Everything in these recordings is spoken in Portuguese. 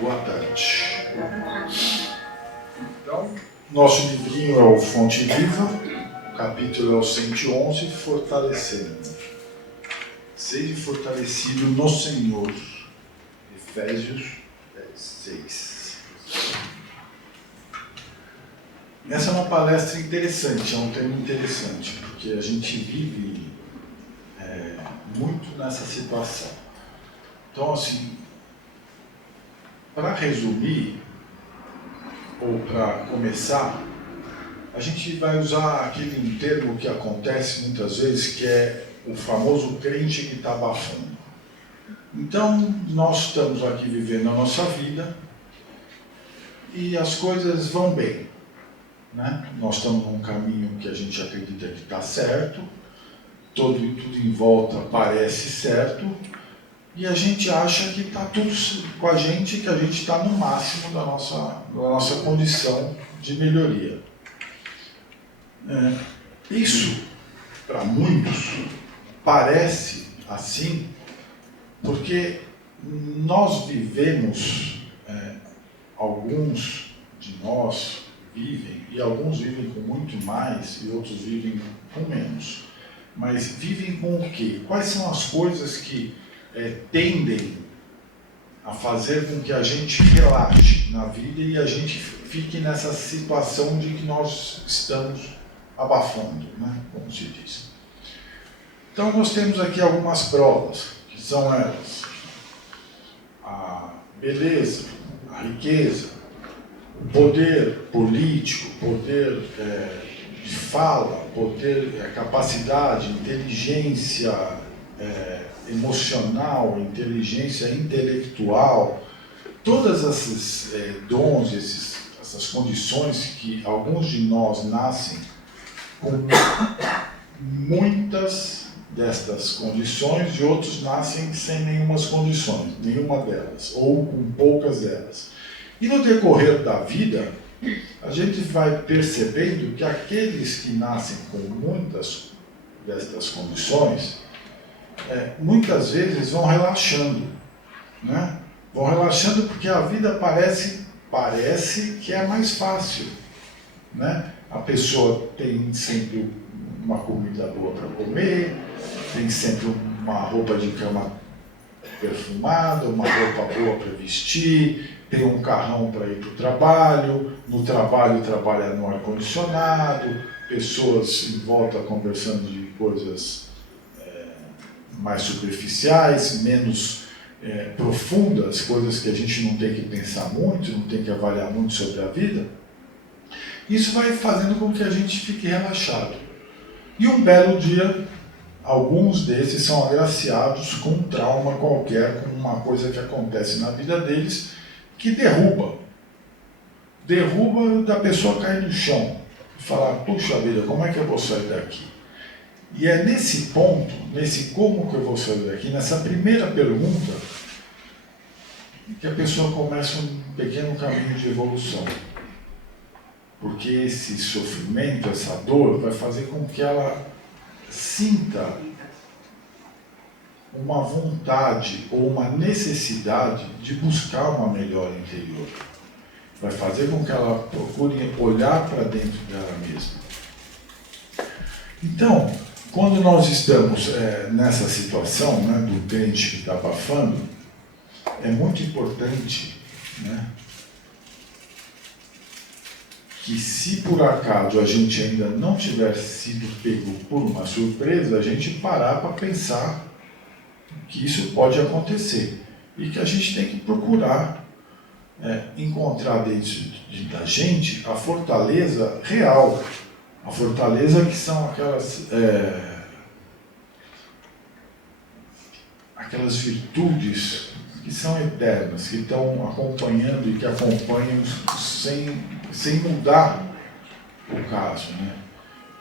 Boa tarde. Então, nosso livrinho é o Fonte Viva, o capítulo é o 111, Fortalecendo. Seja fortalecido no Senhor. Efésios 6. Essa é uma palestra interessante, é um tema interessante, porque a gente vive muito nessa situação. Então, assim, para resumir, ou para começar, a gente vai usar aquele termo que acontece muitas vezes, que é o famoso crente que está abafando. Então, nós estamos aqui vivendo a nossa vida e as coisas vão bem, né? Nós estamos num caminho que a gente acredita que está certo, tudo em volta parece certo, e a gente acha que está tudo com a gente, que a gente está no máximo da nossa condição de melhoria. Isso, para muitos, parece assim, porque nós vivemos, alguns de nós vivem, e alguns vivem com muito mais, e outros vivem com menos. Mas vivem com o quê? Quais são as coisas que tendem a fazer com que a gente relaxe na vida e a gente fique nessa situação de que nós estamos abafando, né? Como se diz. Então nós temos aqui algumas provas, que são elas: a beleza, a riqueza, o poder político, poder de fala, poder, capacidade, inteligência emocional, inteligência intelectual, todas esses dons, essas condições que alguns de nós nascem com muitas destas condições e outros nascem sem nenhuma delas, ou com poucas delas. E no decorrer da vida, a gente vai percebendo que aqueles que nascem com muitas destas condições, muitas vezes vão relaxando, né? Vão relaxando porque a vida parece que é mais fácil, né? A pessoa tem sempre uma comida boa para comer, tem sempre uma roupa de cama perfumada, uma roupa boa para vestir, tem um carrão para ir para o trabalho, no trabalho trabalha no ar-condicionado, pessoas em volta conversando de coisas mais superficiais, menos profundas, coisas que a gente não tem que pensar muito, não tem que avaliar muito sobre a vida. Isso vai fazendo com que a gente fique relaxado. E um belo dia, alguns desses são agraciados com um trauma qualquer, com uma coisa que acontece na vida deles, que derruba da pessoa cair no chão e falar: puxa vida, como é que eu vou sair daqui? E é nesse ponto, nesse como que eu vou sair daqui, nessa primeira pergunta, que a pessoa começa um pequeno caminho de evolução. Porque esse sofrimento, essa dor, vai fazer com que ela sinta uma vontade ou uma necessidade de buscar uma melhora interior. Vai fazer com que ela procure olhar para dentro dela mesma. Então, quando nós estamos nessa situação, né, do crente que está abafando, é muito importante, né, que se por acaso a gente ainda não tiver sido pego por uma surpresa, a gente parar para pensar que isso pode acontecer e que a gente tem que procurar encontrar dentro da gente a fortaleza real, a fortaleza que são aquelas virtudes que são eternas, que estão acompanhando e que acompanham sem mudar o caso, né?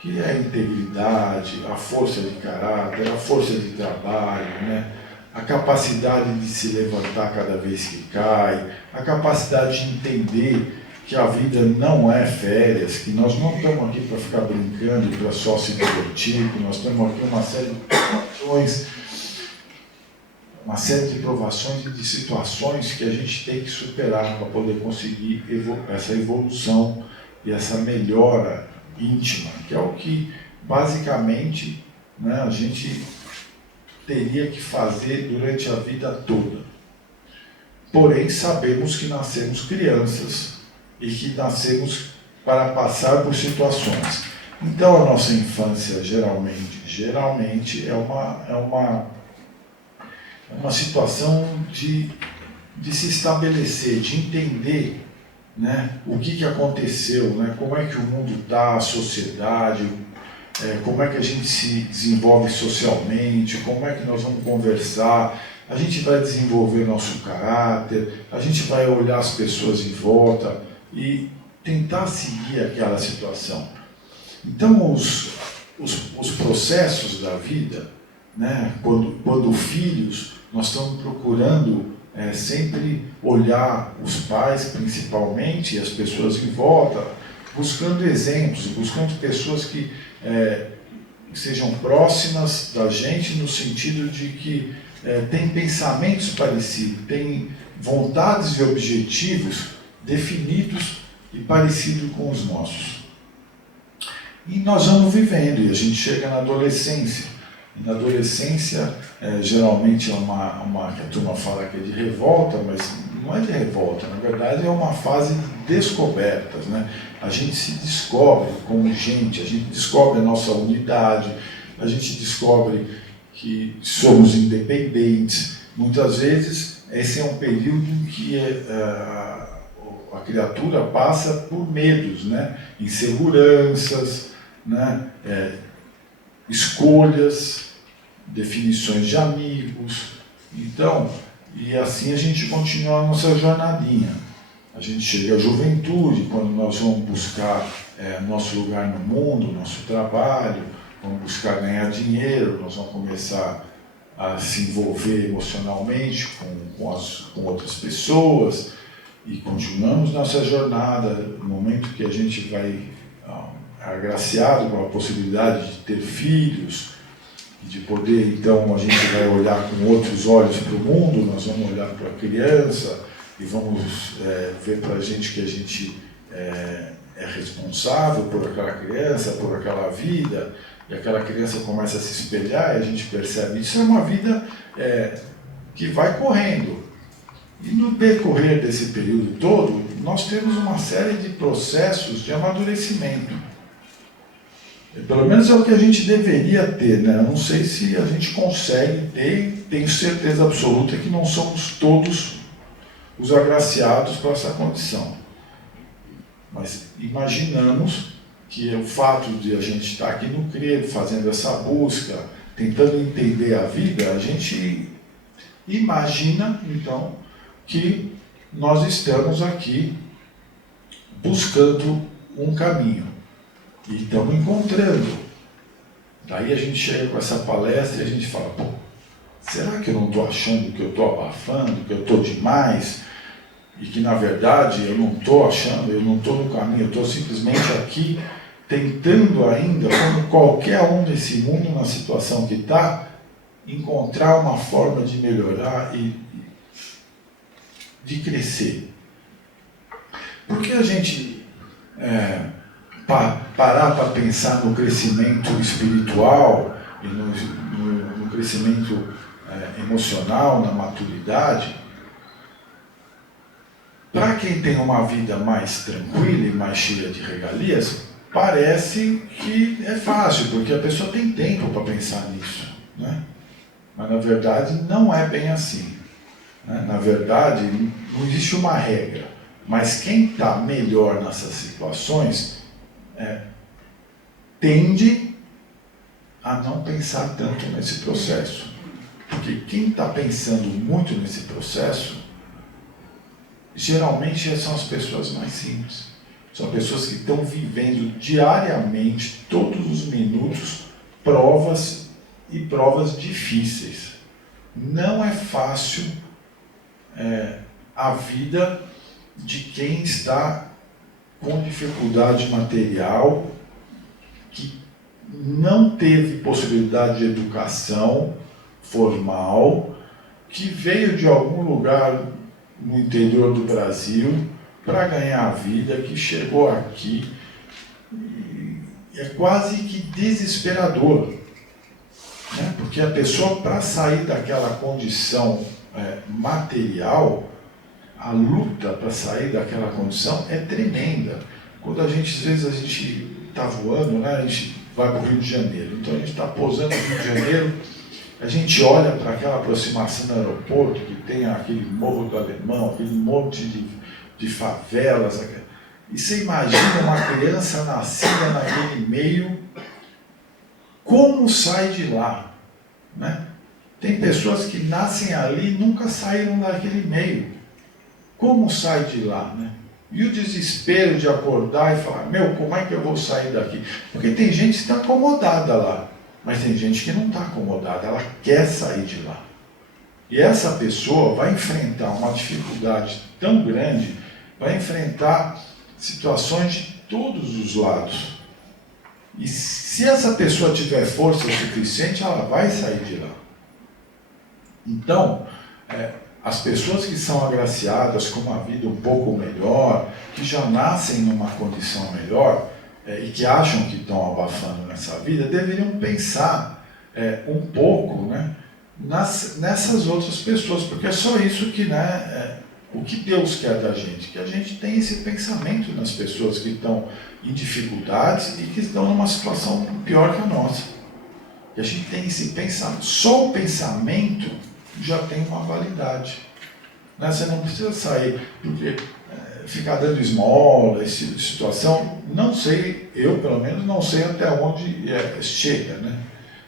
Que é a integridade, a força de caráter, a força de trabalho, né? A capacidade de se levantar cada vez que cai, a capacidade de entender que a vida não é férias, que nós não estamos aqui para ficar brincando e para só se divertir, que nós temos aqui uma série de questões uma série de provações e de situações que a gente tem que superar para poder conseguir essa evolução e essa melhora íntima, que é o que basicamente, né, a gente teria que fazer durante a vida toda. Porém, sabemos que nascemos crianças e que nascemos para passar por situações. Então, a nossa infância geralmente é uma situação de se estabelecer, de entender, né, o que aconteceu, né, como é que o mundo está, a sociedade, como é que a gente se desenvolve socialmente, como é que nós vamos conversar, a gente vai desenvolver nosso caráter, a gente vai olhar as pessoas em volta e tentar seguir aquela situação. Então, os processos da vida, né, quando filhos, nós estamos procurando sempre olhar os pais, principalmente, e as pessoas em volta, buscando exemplos, buscando pessoas que sejam próximas da gente, no sentido de que têm pensamentos parecidos, têm vontades e objetivos definidos e parecidos com os nossos. E nós vamos vivendo, e a gente chega na adolescência. E na adolescência, geralmente é uma que a turma fala que é de revolta, mas não é de revolta, na verdade é uma fase de descobertas, né? A gente se descobre como gente, a gente descobre a nossa unidade, a gente descobre que somos independentes. Muitas vezes, esse é um período em que a criatura passa por medos, né? Inseguranças, né? Escolhas, definições de amigos. Então, e assim a gente continua a nossa jornadinha. A gente chega à juventude, quando nós vamos buscar nosso lugar no mundo, nosso trabalho, vamos buscar ganhar dinheiro, nós vamos começar a se envolver emocionalmente com outras pessoas e continuamos nossa jornada. No momento que a gente vai agraciado com a possibilidade de ter filhos, e de poder, então, a gente vai olhar com outros olhos para o mundo, nós vamos olhar para a criança e vamos ver para a gente que a gente é responsável por aquela criança, por aquela vida, e aquela criança começa a se espelhar e a gente percebe isso. É uma vida que vai correndo. E no decorrer desse período todo, nós temos uma série de processos de amadurecimento. Pelo menos é o que a gente deveria ter, né? Eu não sei se a gente consegue ter, tenho certeza absoluta que não somos todos os agraciados com essa condição. Mas imaginamos que o fato de a gente estar aqui no CREDO, fazendo essa busca, tentando entender a vida, a gente imagina, então, que nós estamos aqui buscando um caminho. E estamos encontrando. Daí a gente chega com essa palestra e a gente fala, pô, será que eu não estou achando que eu estou abafando, que eu estou demais? E que na verdade eu não estou achando, eu não estou no caminho, eu estou simplesmente aqui tentando ainda, como qualquer um nesse mundo, na situação que está, encontrar uma forma de melhorar e de crescer. Por que a gente parar para pensar no crescimento espiritual e no crescimento emocional, na maturidade? Para quem tem uma vida mais tranquila e mais cheia de regalias, parece que é fácil, porque a pessoa tem tempo para pensar nisso, né? Mas na verdade não é bem assim, né? Na verdade não existe uma regra, mas quem está melhor nessas situações tende a não pensar tanto nesse processo. Porque quem está pensando muito nesse processo, geralmente são as pessoas mais simples. São pessoas que estão vivendo diariamente, todos os minutos, provas e provas difíceis. Não é fácil a vida de quem está com dificuldade material, que não teve possibilidade de educação formal que veio de algum lugar no interior do Brasil para ganhar a vida, que chegou aqui, e é quase que desesperador, né? Porque a pessoa, para sair daquela condição material, a luta para sair daquela condição é tremenda. Quando às vezes a gente está voando, né? A gente vai para o Rio de Janeiro, então a gente está pousando no Rio de Janeiro, a gente olha para aquela aproximação do aeroporto, que tem aquele Morro do Alemão, aquele monte de favelas, e você imagina uma criança nascida naquele meio, como sai de lá, né? Tem pessoas que nascem ali e nunca saíram daquele meio. Como sai de lá, né? E o desespero de acordar e falar, como é que eu vou sair daqui? Porque tem gente que está acomodada lá, mas tem gente que não está acomodada, ela quer sair de lá. E essa pessoa vai enfrentar uma dificuldade tão grande, vai enfrentar situações de todos os lados. E se essa pessoa tiver força suficiente, ela vai sair de lá. Então, as pessoas que são agraciadas com uma vida um pouco melhor, que já nascem numa condição melhor, e que acham que estão abafando nessa vida, deveriam pensar um pouco, né, nessas outras pessoas, porque é só isso que, o que Deus quer da gente, que a gente tenha esse pensamento nas pessoas que estão em dificuldades e que estão numa situação pior que a nossa. Que a gente tem esse pensamento, só o pensamento já tem uma validade. Né? Você não precisa sair, porque ficar dando esmola, esse tipo de situação, não sei, eu pelo menos não sei até onde chega, né?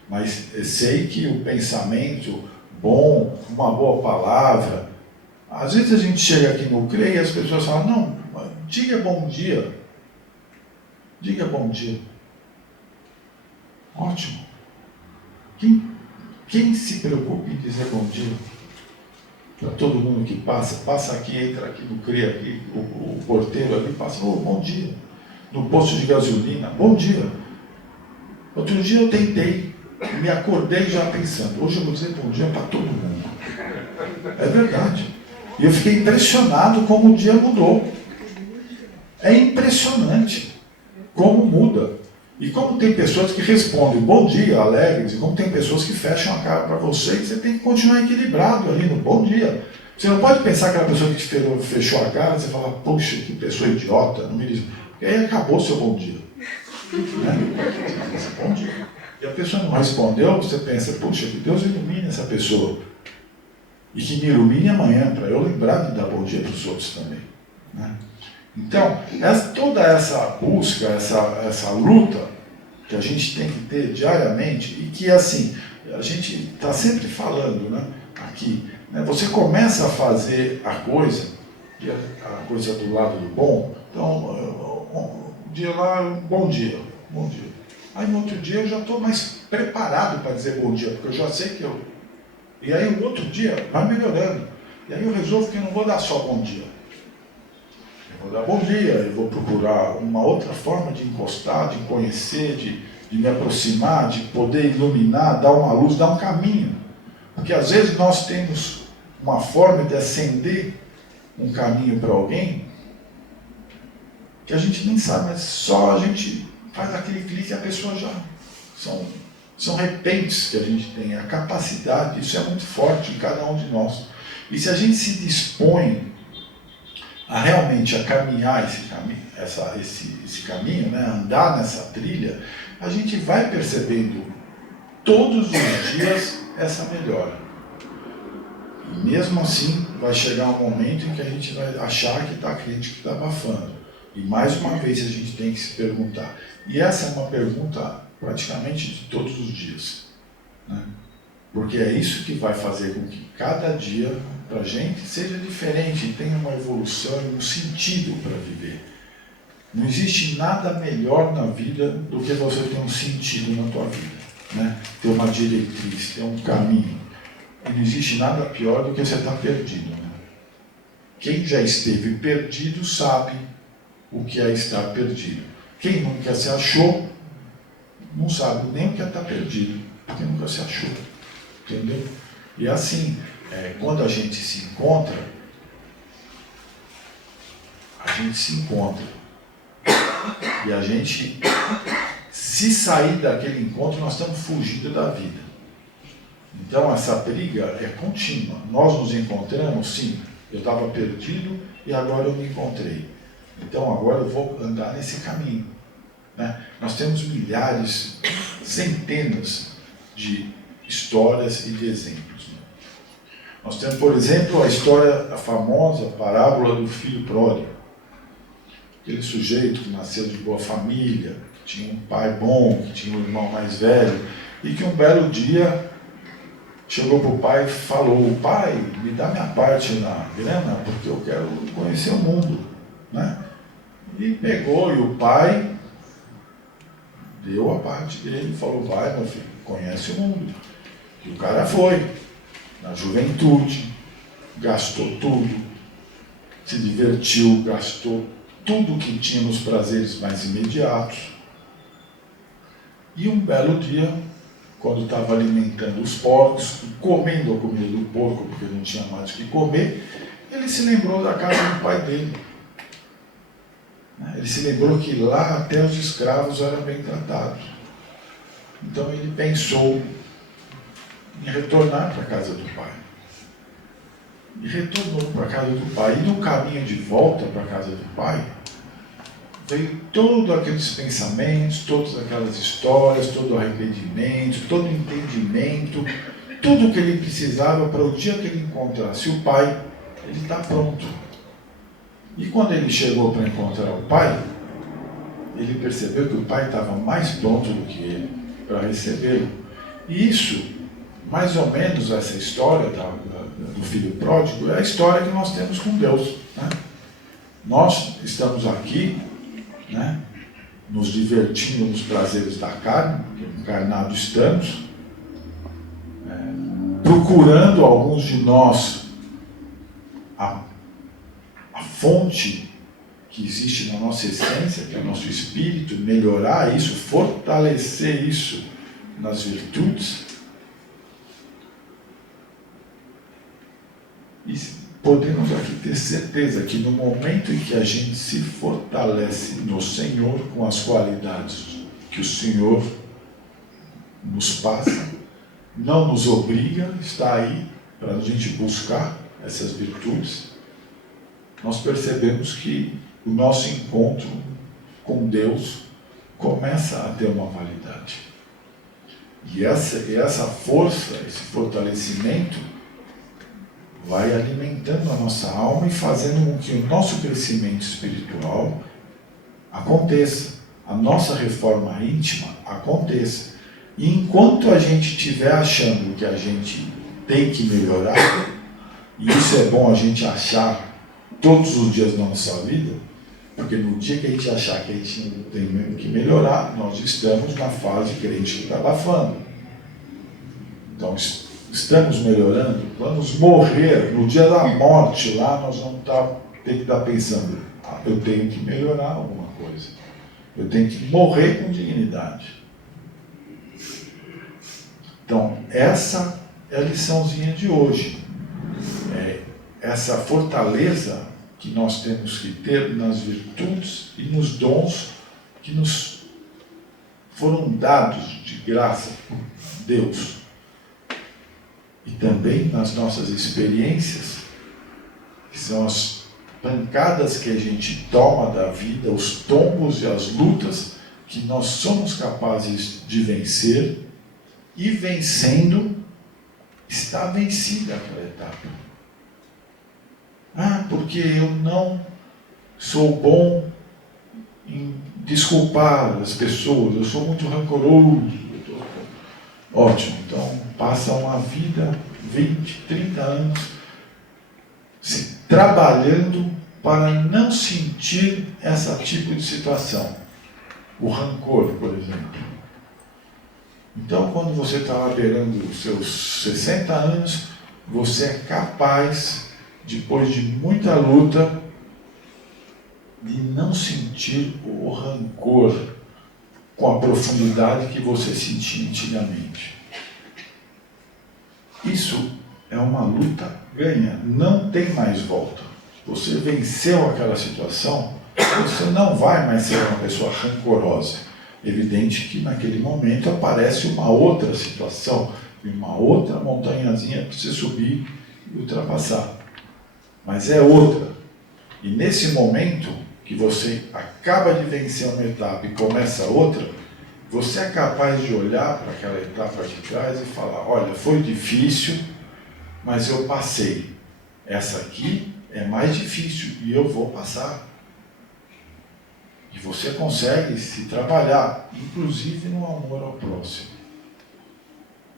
Mas sei que o pensamento bom, uma boa palavra, às vezes a gente chega aqui no CREI e as pessoas falam, não, diga bom dia. Diga bom dia. Ótimo. Quem se preocupa em dizer bom dia? Para todo mundo que passa aqui, entra aqui no CREI, aqui, o porteiro ali passa, bom dia. No posto de gasolina, bom dia. Outro dia eu tentei, me acordei já pensando, hoje eu vou dizer bom dia para todo mundo. É verdade. E eu fiquei impressionado como o dia mudou. É impressionante como muda. E como tem pessoas que respondem bom dia, alegres, e como tem pessoas que fecham a cara para você, e você tem que continuar equilibrado ali no bom dia. Você não pode pensar que aquela pessoa que te fechou a cara, você fala, poxa, que pessoa idiota, não me diz. Porque aí acabou o seu bom dia. Né? Bom dia. E a pessoa não respondeu, você pensa, puxa, que Deus ilumine essa pessoa. E que me ilumine amanhã, para eu lembrar de dar bom dia para os outros também. Né? Então, toda essa busca, essa luta que a gente tem que ter diariamente, e que assim, a gente está sempre falando, né, aqui, né, você começa a fazer a coisa do lado do bom, então, um dia lá, bom dia. Aí no outro dia eu já estou mais preparado para dizer bom dia, porque eu já sei que eu... E aí o outro dia vai melhorando, e aí eu resolvo que eu não vou dar só bom dia. Vou dar bom dia, eu vou procurar uma outra forma de encostar, de conhecer, de me aproximar, de poder iluminar, dar uma luz, dar um caminho. Porque às vezes nós temos uma forma de acender um caminho para alguém que a gente nem sabe, mas só a gente faz aquele clique e a pessoa já... São repentes que a gente tem, a capacidade, isso é muito forte em cada um de nós. E se a gente se dispõe a realmente a caminhar esse caminho, esse caminho, né, andar nessa trilha, a gente vai percebendo todos os dias essa melhora. E mesmo assim, vai chegar um momento em que a gente vai achar que está crítico, que está abafando. E mais uma vez a gente tem que se perguntar. E essa é uma pergunta praticamente de todos os dias. Né? Porque é isso que vai fazer com que cada dia para a gente seja diferente e tenha uma evolução e um sentido para viver. Não existe nada melhor na vida do que você ter um sentido na tua vida, né? Ter uma diretriz, ter um caminho. E não existe nada pior do que você estar perdido. Né? Quem já esteve perdido sabe o que é estar perdido. Quem nunca se achou não sabe nem o que é estar perdido, porque nunca se achou. Entendeu? E assim, quando a gente se encontra, e a gente, se sair daquele encontro, nós estamos fugindo da vida. Então essa briga é contínua. Nós nos encontramos, sim, eu estava perdido e agora eu me encontrei. Então agora eu vou andar nesse caminho. Né? Nós temos milhares, centenas de histórias e de exemplos. Né? Nós temos, por exemplo, a famosa parábola do filho pródigo. Aquele sujeito que nasceu de boa família, que tinha um pai bom, que tinha um irmão mais velho, e que um belo dia chegou para o pai e falou: pai, me dá minha parte na grana, porque eu quero conhecer o mundo. Né? E pegou, e o pai deu a parte dele e falou: vai, meu filho, conhece o mundo. E o cara foi, na juventude, gastou tudo, se divertiu, gastou tudo que tinha nos prazeres mais imediatos. E um belo dia, quando estava alimentando os porcos, comendo a comida do porco, porque não tinha mais o que comer, ele se lembrou da casa do pai dele. Ele se lembrou que lá até os escravos eram bem tratados. Então ele pensou em retornar para a casa do pai. E retornou para a casa do pai. E no caminho de volta para a casa do pai, veio todos aqueles pensamentos, todas aquelas histórias, todo o arrependimento, todo o entendimento, tudo o que ele precisava para o dia que ele encontrasse o pai, ele está pronto. E quando ele chegou para encontrar o pai, ele percebeu que o pai estava mais pronto do que ele para recebê-lo. E isso, mais ou menos essa história do filho pródigo, é a história que nós temos com Deus. Né? Nós estamos aqui, né, nos divertindo nos prazeres da carne, encarnados estamos, procurando alguns de nós a fonte que existe na nossa essência, que é o nosso espírito, melhorar isso, fortalecer isso nas virtudes. E podemos aqui ter certeza que no momento em que a gente se fortalece no Senhor com as qualidades que o Senhor nos passa, não nos obriga, está aí para a gente buscar essas virtudes, nós percebemos que o nosso encontro com Deus começa a ter uma validade. E essa força, esse fortalecimento, vai alimentando a nossa alma e fazendo com que o nosso crescimento espiritual aconteça, a nossa reforma íntima aconteça. E enquanto a gente estiver achando que a gente tem que melhorar, e isso é bom a gente achar todos os dias da nossa vida, porque no dia que a gente achar que a gente não tem que melhorar, nós estamos na fase crente que está abafando. Então, estamos melhorando. Vamos morrer no dia da morte, lá nós vamos ter que estar pensando: eu tenho que melhorar alguma coisa. Eu tenho que morrer com dignidade. Então, essa é a liçãozinha de hoje. Essa fortaleza que nós temos que ter nas virtudes e nos dons que nos foram dados de graça por Deus. E também nas nossas experiências, que são as pancadas que a gente toma da vida, os tombos e as lutas que nós somos capazes de vencer, e vencendo, está vencida aquela etapa. Porque eu não sou bom em desculpar as pessoas, eu sou muito rancoroso. Ótimo, então passa uma vida, 20, 30 anos, trabalhando para não sentir esse tipo de situação. O rancor, por exemplo. Então, quando você está beirando os seus 60 anos, você é capaz, depois de muita luta, de não sentir o rancor com a profundidade que você sentia antigamente. Isso é uma luta ganha, não tem mais volta. Você venceu aquela situação, você não vai mais ser uma pessoa rancorosa. Evidente que naquele momento aparece uma outra situação, uma outra montanhazinha para você subir e ultrapassar. Mas é outra. E nesse momento que você acaba de vencer uma etapa e começa outra, você é capaz de olhar para aquela etapa de trás e falar, olha, foi difícil, mas eu passei. Essa aqui é mais difícil e eu vou passar. E você consegue se trabalhar, inclusive no amor ao próximo.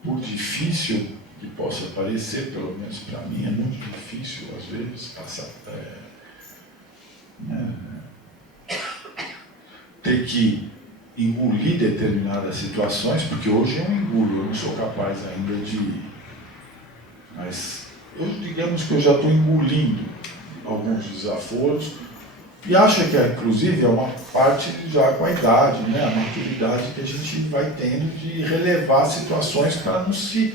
Por difícil que possa parecer, pelo menos para mim é muito difícil, às vezes, passar... ter que engolir determinadas situações, porque hoje eu engulo, eu não sou capaz ainda de... Mas, digamos que eu já estou engolindo alguns desaforos, e acho que, inclusive, é uma parte já com a idade, né? A maturidade que a gente vai tendo de relevar situações para não se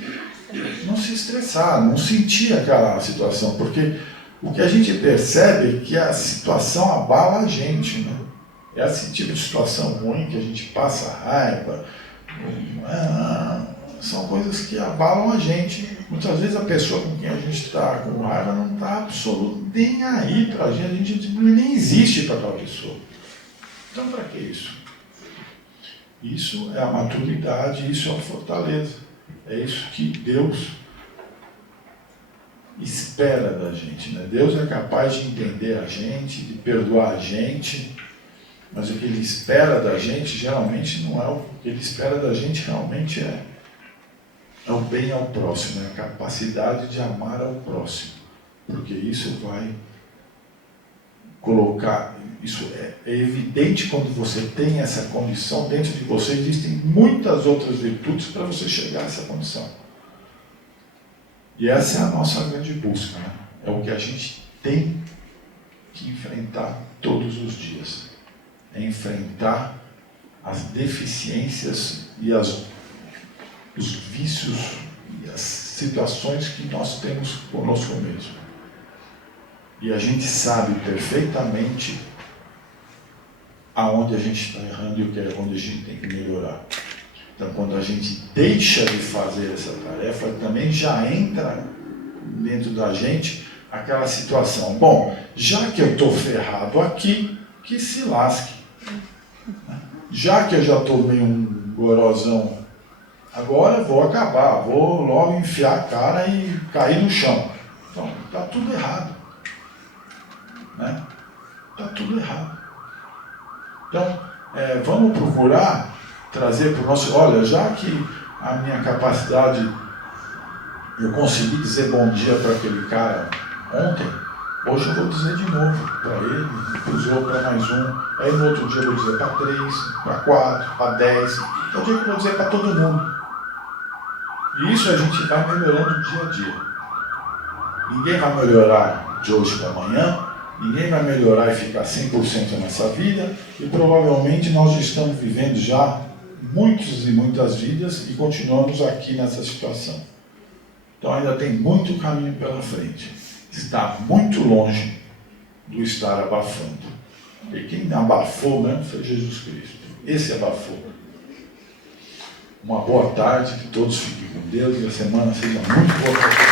estressar, não sentir aquela situação, porque o que a gente percebe é que a situação abala a gente, né? É esse tipo de situação ruim que a gente passa raiva, são coisas que abalam a gente. Muitas vezes a pessoa com quem a gente está com raiva não está absolutamente nem aí para a gente nem existe para aquela pessoa. Então, para que isso? Isso é a maturidade, isso é a fortaleza. É isso que Deus espera da gente, né? Deus é capaz de entender a gente, de perdoar a gente, mas o que Ele espera da gente geralmente não é o que Ele espera da gente, realmente é o bem ao próximo, é a capacidade de amar ao próximo, porque isso vai colocar, isso é evidente quando você tem essa condição, dentro de você existem muitas outras virtudes para você chegar a essa condição. E essa é a nossa grande busca, né? É o que a gente tem que enfrentar todos os dias. É enfrentar as deficiências e os vícios e as situações que nós temos conosco mesmo. E a gente sabe perfeitamente aonde a gente está errando e o que é onde a gente tem que melhorar. Então, quando a gente deixa de fazer essa tarefa, também já entra dentro da gente aquela situação. Bom, já que eu estou ferrado aqui, que se lasque. Já que eu já tomei um gorozão, agora eu vou acabar, vou logo enfiar a cara e cair no chão. Então, está tudo errado. Né? Está tudo errado. Então, vamos procurar trazer para o nosso... Olha, já que a minha capacidade, eu consegui dizer bom dia para aquele cara ontem, hoje eu vou dizer de novo para ele, depois eu vou para mais um, aí no outro dia eu vou dizer para 3, para 4, para 10, então dia que eu vou dizer para todo mundo. E isso a gente vai melhorando dia a dia. Ninguém vai melhorar de hoje para amanhã, ninguém vai melhorar e ficar 100% nessa vida, e provavelmente nós estamos vivendo já muitas e muitas vidas e continuamos aqui nessa situação. Então ainda tem muito caminho pela frente. Está muito longe do estar abafando. E quem abafou mesmo foi Jesus Cristo. Esse abafou. Uma boa tarde, que todos fiquem com Deus e a semana seja muito boa para todos.